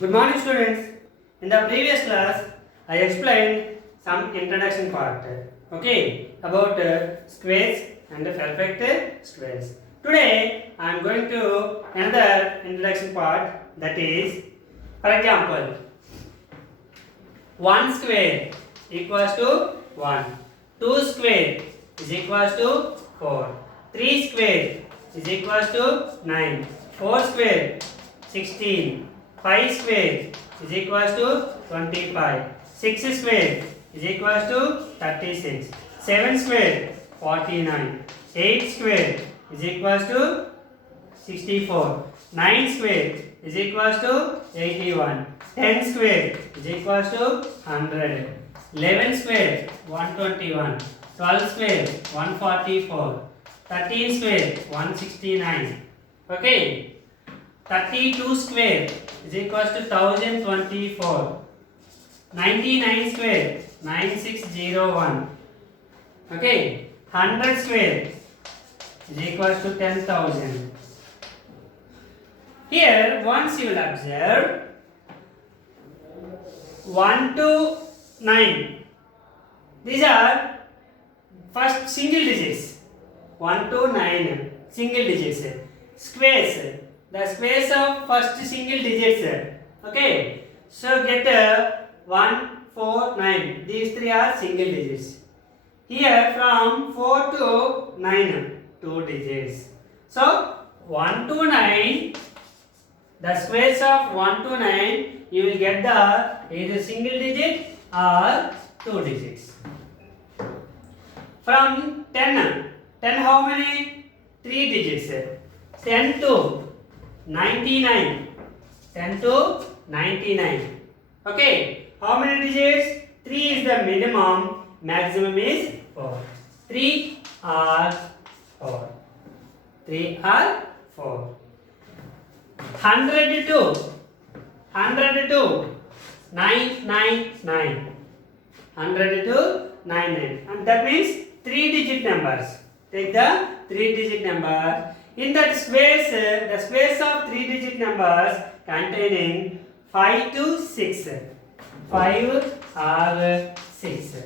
Good morning, students. In the previous class, I explained some introduction part. Okay, about squares and perfect squares. Today, I am going to another introduction part. That is, for example, 1 square equals to 1. 2 square is equals to 4. 3 square is equals to 9. 4 square 16. 5 square is equals to 25. 6 square is equals to 36. 7 square 49. 8 square is equals to 64. 9 square is equals to 81. 10 square is equals to 100. 11 square 121. 12 square 144. 13 square 169. Okay. 32 square is equals to 1024. 99 square 9601. Okay. 100 square is equals to 10,000. Here once you will observe 1 to 9. These are first single digits. 1 to 9 single digits. Squares. The squares of first single digits. Okay. So get 1, 4, 9. These three are single digits. Here from 4 to 9, 2 digits. So 1 to 9, the squares of 1 to 9, you will get the either single digit or 2 digits. From 10 how many? 3 digits. 10 to 99. 10 to 99. Okay. How many digits? 3 is the minimum. Maximum is 4. 3 or 4. 3 or 4. 102. 102. 999. 102. 99. And that means 3 digit numbers. Take the 3 digit number. In that space, the space of 3 digit numbers containing 5 to 6. 5 or 6.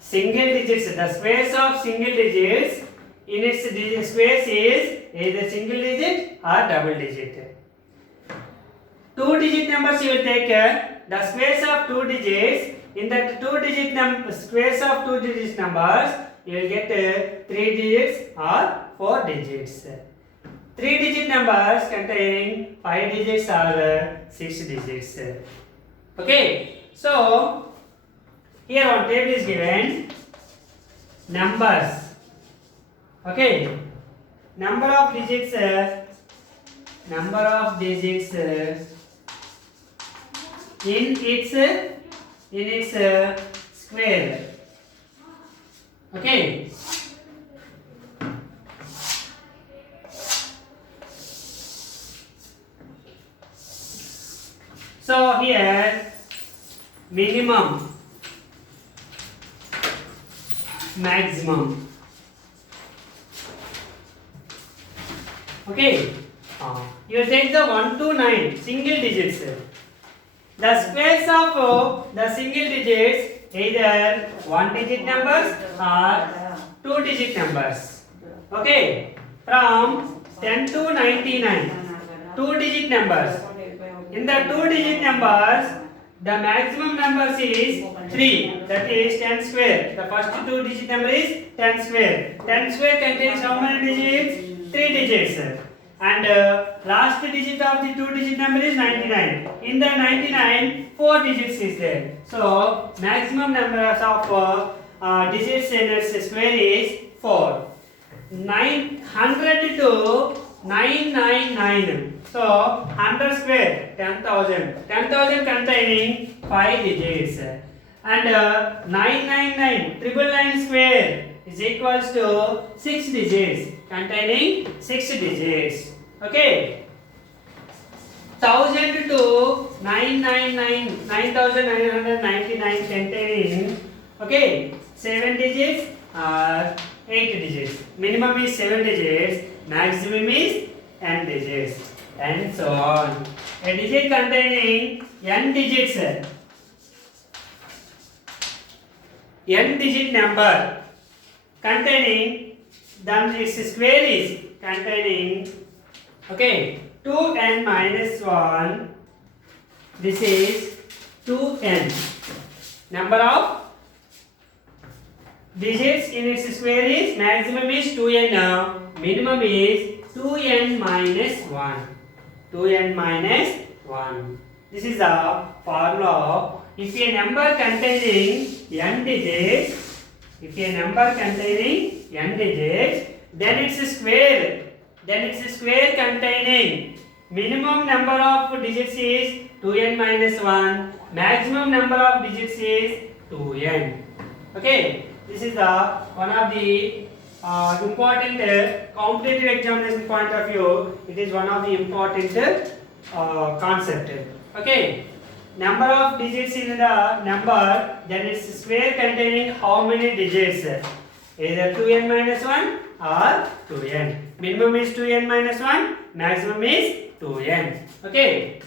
Single digits, the space of single digits in its space is either single digit or double digit. 2 digit numbers you will take the space of 2 digits. In that 2 digit space of 2 digit numbers, you will get 3 digits or 4 digits. 3 digit numbers containing 5 digits or 6 digits. Okay, so here one table is given. Numbers. Okay, number of digits in its square. Okay. So here minimum, maximum. Okay. You take the 1 to 9 single digits. The space of the single digits either 1 digit numbers or 2 digit numbers. Okay. From 10 to 99, 2 digit numbers. In the 2 digit numbers, the maximum numbers is 3. That is 10 square. The first 2 digit number is 10 square. 10 square contains how many digits? 3 digits. And last digit of the 2 digit number is 99. In the 99, 4 digits is there. So maximum numbers of digits in its square is 4. 900 to 999. So 100 square 10,000. 10,000 containing 5 digits. And 999 999 square is equals to 6 digits containing 6 digits. Okay. 1000 to 999 9999 containing 7 digits or 8 digits. Minimum is 7 digits, maximum is 10 digits, and so on. A digit containing n digits, n digit number containing, then its square is containing, okay, 2n minus 1. This is 2n. Number of digits in its square is, maximum is 2n now, minimum is 2n minus 1. 2n minus 1. This is the formula. If a number containing n digits, if a number containing n digits, then its square containing minimum number of digits is 2n minus 1, maximum number of digits is 2n. Okay, this is the one of the important competitive examination point of view. It is one of the important concept. Okay, number of digits in the number, then its square containing how many digits, either 2n minus 1 or 2n. Minimum is 2n minus 1, maximum is 2n. Okay,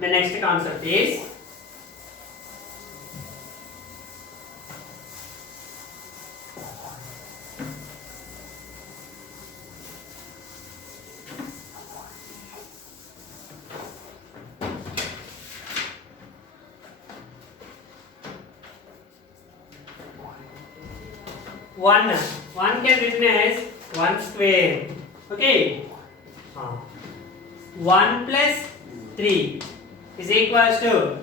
the next concept is one. One can written as 1 square. Okay. 1 plus 3 is equals to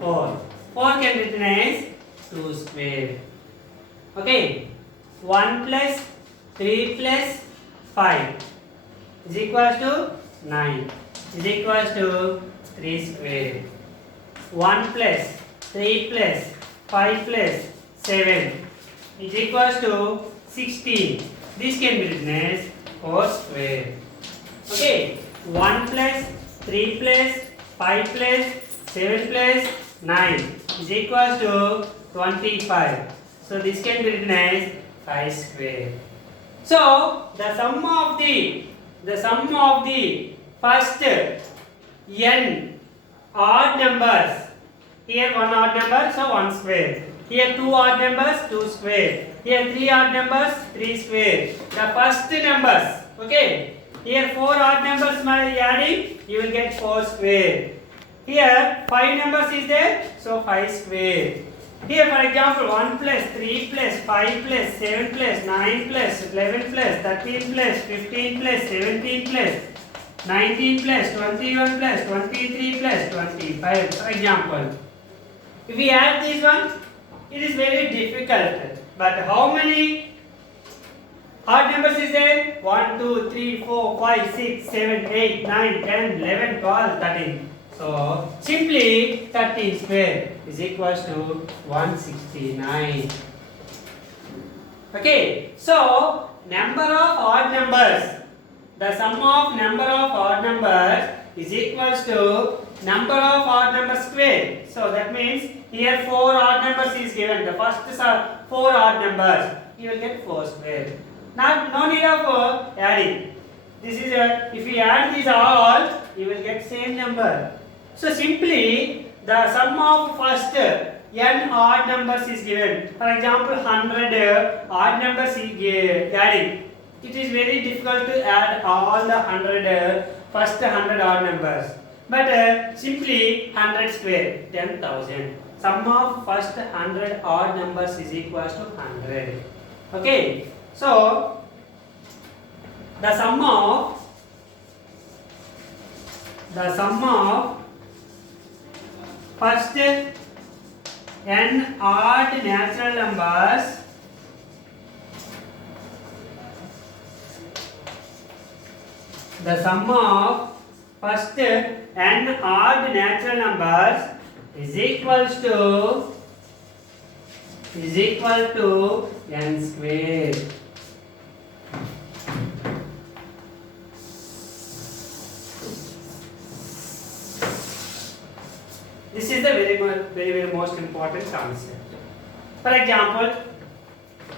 4. 4 can written as 2 square. Okay. 1 plus 3 plus 5 is equals to 9. Is equals to 3 square. 1 plus 3 plus 5 plus 7 is equals to 16. This can be written as 4 square. Okay. 1 plus 3 plus 5 plus 7 plus 9 is equals to 25. So this can be written as 5 square. So the sum of the first n odd numbers, here 1 odd number, so 1 square. Here 2 odd numbers, 2 square. Here 3 odd numbers, 3 square. The first numbers, okay. Here 4 odd numbers by adding, you will get 4 square. Here 5 numbers is there, so 5 square. Here for example 1 plus 3 plus 5 plus 7 plus 9 plus 11 plus 13 plus 15 plus 17 plus 19 plus 21 plus 23 plus 25. For example, if we add this one, it is very difficult. But how many odd numbers is there? 1, 2, 3, 4, 5, 6, 7, 8, 9, 10, 11, 12, 13. So simply 13 square is equals to 169. Okay, so number of odd numbers, the sum of number of odd numbers is equals to number of odd numbers square. So that means here 4 odd numbers is given. The first is 4 odd numbers. You will get 4 square. Now no need of adding. This is if you add these all, you will get same number. So simply the sum of first n odd numbers is given. For example, 100 odd numbers is adding. It is very difficult to add all the 100 first 100 odd numbers. But simply 100 square, 10,000. Sum of first 100 odd numbers is equals to 100. Okay. So the sum of first n odd natural numbers is equal to n square. This is the very most important concept. For example,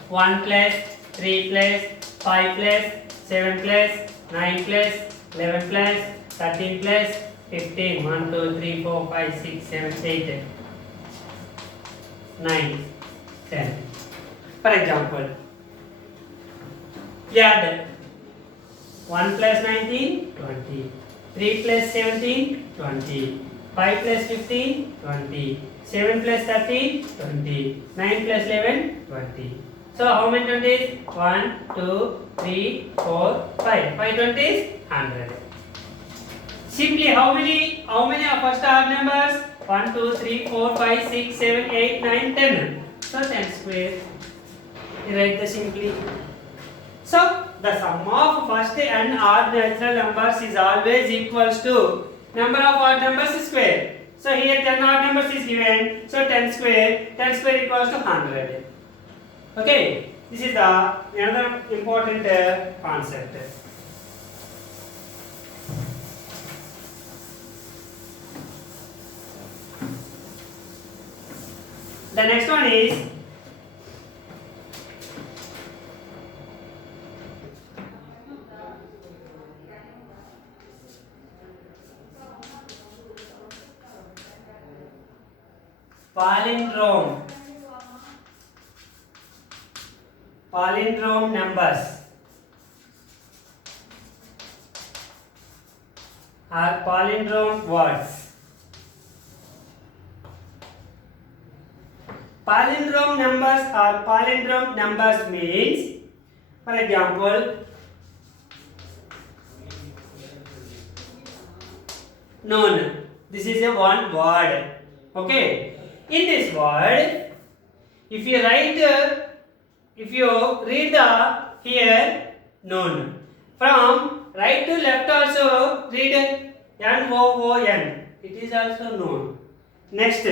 1 plus 3 plus 5 plus 7 plus 9 plus 11 plus 13 plus 15, 1, 2, 3, 4, 5, 6, 7, 8, 9, 10. For example, add 1 plus 19, 20. 3 plus 17, 20. 5 plus 15, 20. 7 plus 13, 20. 9 plus 11, 20. So how many 20s? 1, 2, 3, 4, 5. 5 20s? 100. Simply how many are first odd numbers? 1, 2, 3, 4, 5, 6, 7, 8, 9, 10. So 10 square. You write the simply. So the sum of first and odd natural numbers is always equals to number of odd numbers square. So here 10 odd numbers is given. So 10 square equals to 100. Okay, this is the another important concept. The next one is palindrome. Palindrome numbers are palindrome words. Palindrome numbers or palindrome numbers means, for example, known. This is a one word. Okay. In this word, if you read the here known, from right to left also read N-O-O-N. It is also known. Next.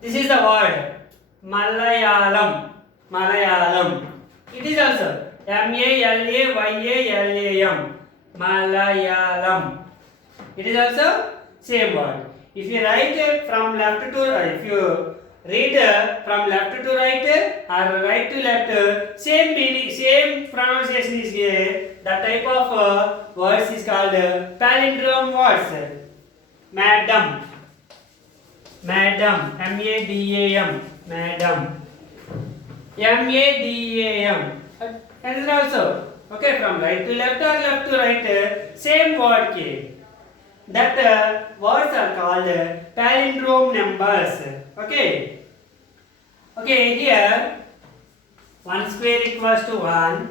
This is the word Malayalam. Malayalam. It is also M-A-L-A-Y-A-L-A-M. Malayalam. It is also same word. If you write from left to right, if you read from left to right or right to left, same meaning, same pronunciation is here. That type of words is called palindrome words. Madam. Madam, M-A-D-A-M, madam, M-A-D-A-M, and also, okay, from right to left or left to right, same word came. That words are called palindrome numbers, okay. Okay, here, 1 square equals to 1,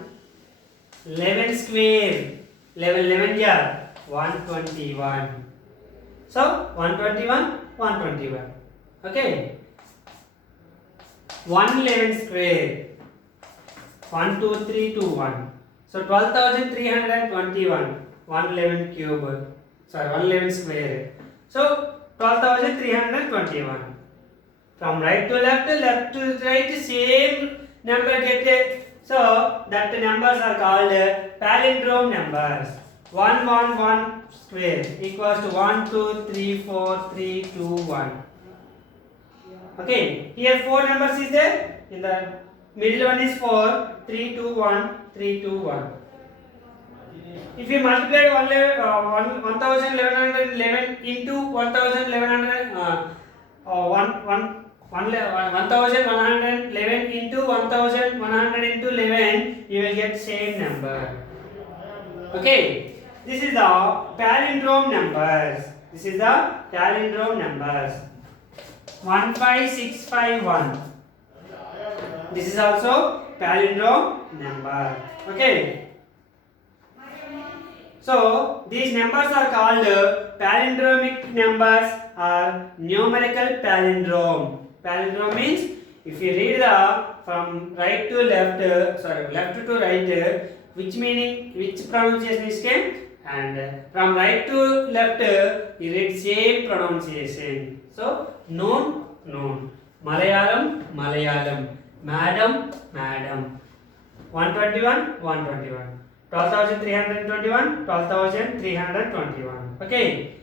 11 square, 11 yeah, 121. So, 121. 121. Okay. 111 square. 1, 2, 3, 2, 1. So 12,321. 111 cube. Sorry, 111 square. So 12,321. From right to left, left to right, same number get it. So that numbers are called palindrome numbers. 1, 1, 1 square equals to 1, 2, 3, 4, 3, 2, 1. Okay, here 4 numbers is there. In the middle one is 4, 3, 2, 1, 3, 2, 1. If you multiply 1111 into 1111, 1111 into 1100 into 11, you will get same number. Okay. This is the palindrome numbers. This is the palindrome numbers. 15651. This is also palindrome number. Okay. So these numbers are called palindromic numbers or numerical palindrome. Palindrome means if you read the from right to left, left to right, which pronunciation is came. And from right to left, you read same pronunciation. So, known, known. Malayalam, Malayalam. Madam, madam. 121, 121. 12,321, 12,321. Okay.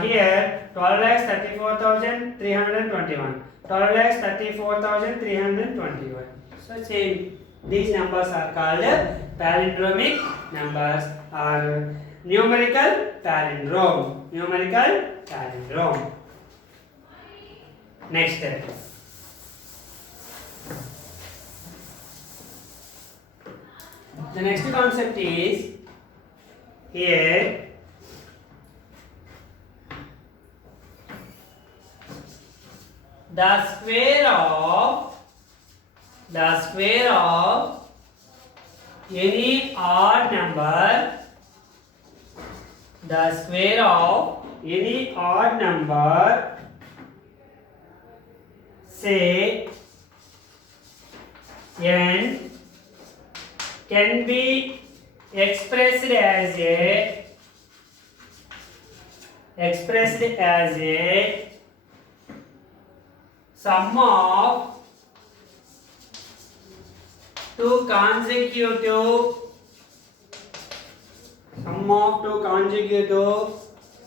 Here, 12,34,321. 12,34,321. So, same. These numbers are called palindromic numbers or numerical palindrome. Numerical palindrome. Next. The next concept is here the square of any odd number, the square of any odd number, say n, can be expressed as a sum of two consecutive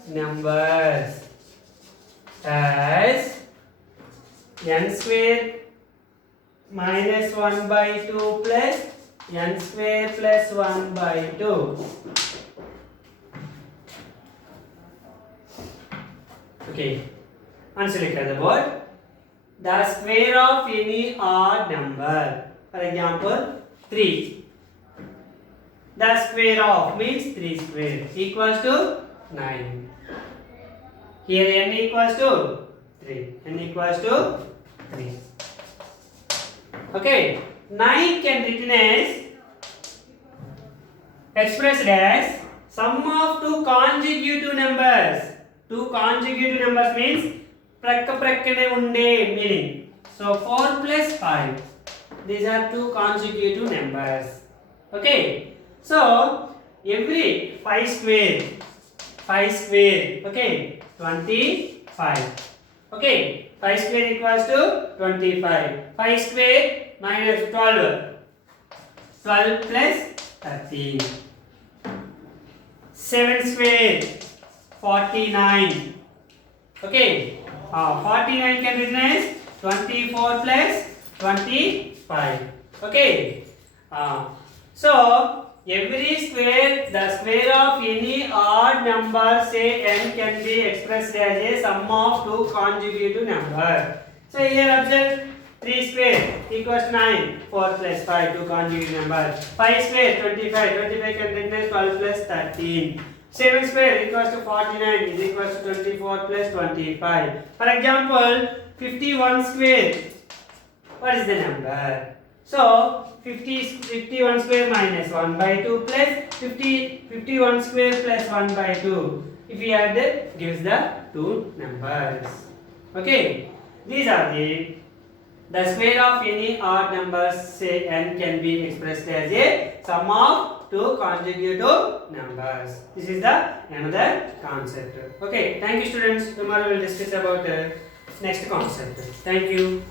numbers as n square minus 1 by 2 plus n square plus 1 by 2. Okay, answer look at the board. The square of any odd number, for example 3. The square of means 3 square equals to 9. Here n equals to 3. N equals to 3. Okay, 9 can written as expressed as sum of two consecutive numbers. Two consecutive numbers means prakkane unde meaning. So 4 plus 5. These are two consecutive numbers. Okay. So every 5 square, okay, 25. Okay, 5 square equals to 25. 5 square minus 12. 12 plus 13. 7 square 49. Okay, 49 can be written as 24 plus 25. Okay, so every square, the square of any odd number, say n, can be expressed as a sum of two consecutive numbers. So here observe 3 square equals 9, 4 plus 5, two consecutive numbers. 5 square 25, 25 can be written as 12 plus 13. 7 square equals to 49 is equals to 24 plus 25. For example, 51 square, what is the number? So 51 square minus 1 by 2 plus 51 square plus 1 by 2. If we add that, gives the two numbers. Okay, these are the square of any odd numbers, say n, can be expressed as a sum of two consecutive numbers. This is the another concept. Okay, thank you students. Tomorrow we will discuss about next concept. Thank you.